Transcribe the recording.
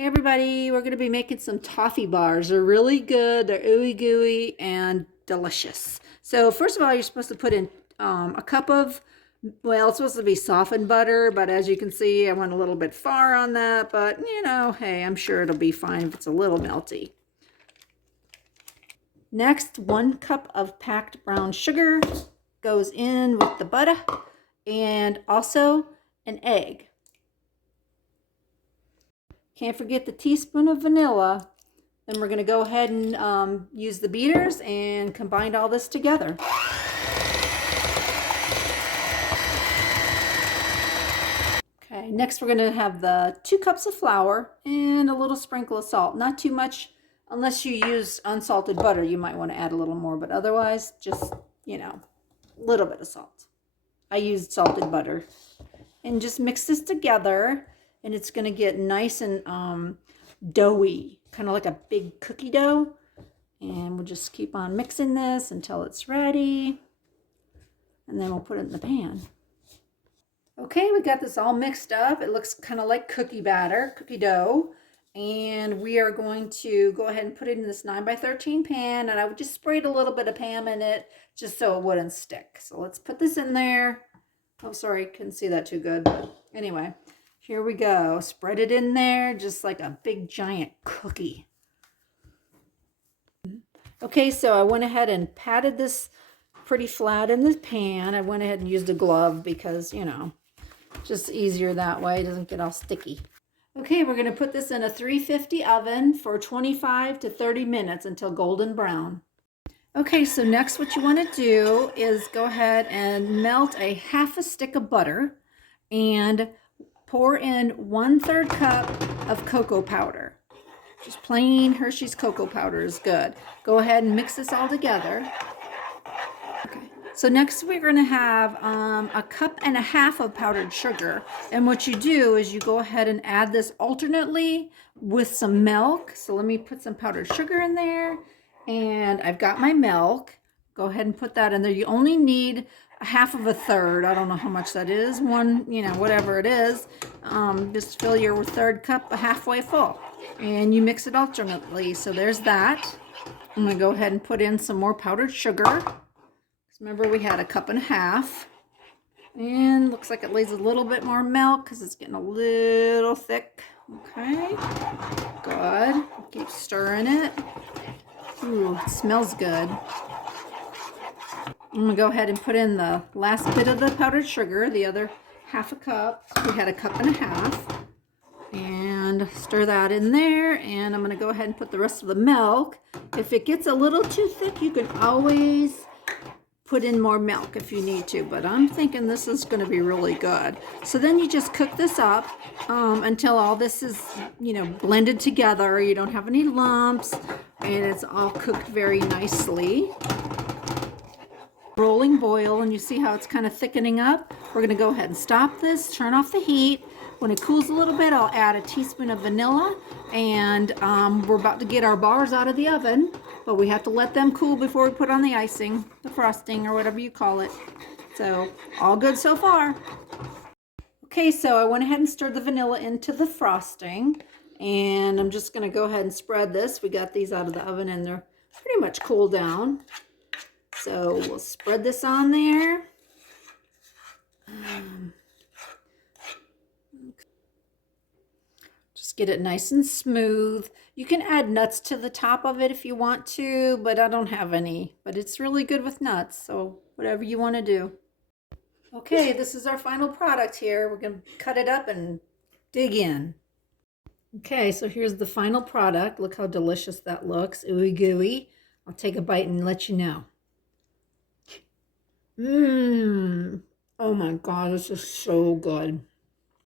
Hey everybody, we're going to be making some toffee bars. They're really good. They're ooey gooey and delicious. So first of all, you're supposed to put in a cup of, well, it's supposed to be softened butter, but as you can see, I went a little bit far on that, but you know, hey, I'm sure it'll be fine if it's a little melty. Next, 1 cup of packed brown sugar goes in with the butter and also an egg. Can't forget the teaspoon of vanilla. Then we're going to go ahead and use the beaters and combine all this together. Okay, next we're going to have the 2 cups of flour and a little sprinkle of salt. Not too much, unless you use unsalted butter. You might want to add a little more, but otherwise just, you know, a little bit of salt. I used salted butter. And just mix this together, and it's going to get nice and doughy, kind of like a big cookie dough. And we'll just keep on mixing this until it's ready, and then we'll put it in the pan. Okay, we got this all mixed up. It looks kind of like cookie batter, cookie dough. And we are going to go ahead and put it in this 9x13 pan, and I would just sprayed a little bit of Pam in it just so it wouldn't stick. So let's put this in there. Oh, sorry, couldn't see that too good. But anyway, here we go. Spread it in there just like a big giant cookie. Okay, so I went ahead and patted this pretty flat in the pan. I went ahead and used a glove because, you know, just easier that way. It doesn't get all sticky. Okay, we're going to put this in a 350 oven for 25 to 30 minutes until golden brown. Okay, so next what you want to do is go ahead and melt a half a stick of butter and pour in 1/3 cup of cocoa powder. Just plain Hershey's cocoa powder is good. Go ahead and mix this all together. Okay, so next we're going to have 1.5 cups of powdered sugar. And what you do is you go ahead and add this alternately with some milk. So let me put some powdered sugar in there. And I've got my milk. Go ahead and put that in there. You only need 1/2. I don't know how much that is. One, you know, whatever it is. Just fill your 1/3 cup halfway full. And you mix it alternately. So there's that. I'm going to go ahead and put in some more powdered sugar. Remember, we had 1.5 cups. And looks like it needs a little bit more milk because it's getting a little thick. Okay. Good. Keep stirring it. Ooh, it smells good. I'm going to go ahead and put in the last bit of the powdered sugar, the other 1/2 cup. We had 1.5 cups. And stir that in there. And I'm going to go ahead and put the rest of the milk. If it gets a little too thick, you can always put in more milk if you need to. But I'm thinking this is going to be really good. So then you just cook this up until all this is, you know, blended together. You don't have any lumps. And it's all cooked very nicely. Rolling boil, and you see how it's kind of thickening up. We're going to go ahead and stop this, turn off the heat. When it cools a little bit, I'll add a teaspoon of vanilla, and we're about to get our bars out of the oven, but we have to let them cool before we put on the icing, the frosting, or whatever you call it. So all good so far. Okay, so I went ahead and stirred the vanilla into the frosting. And I'm just going to go ahead and spread this. We got these out of the oven and they're pretty much cooled down. So we'll spread this on there. Just get it nice and smooth. You can add nuts to the top of it if you want to, but I don't have any. But it's really good with nuts, so whatever you want to do. Okay, this is our final product here. We're going to cut it up and dig in. Okay, so here's the final product. Look how delicious that looks. Ooey gooey. I'll take a bite and let you know. Oh my God, this is so good.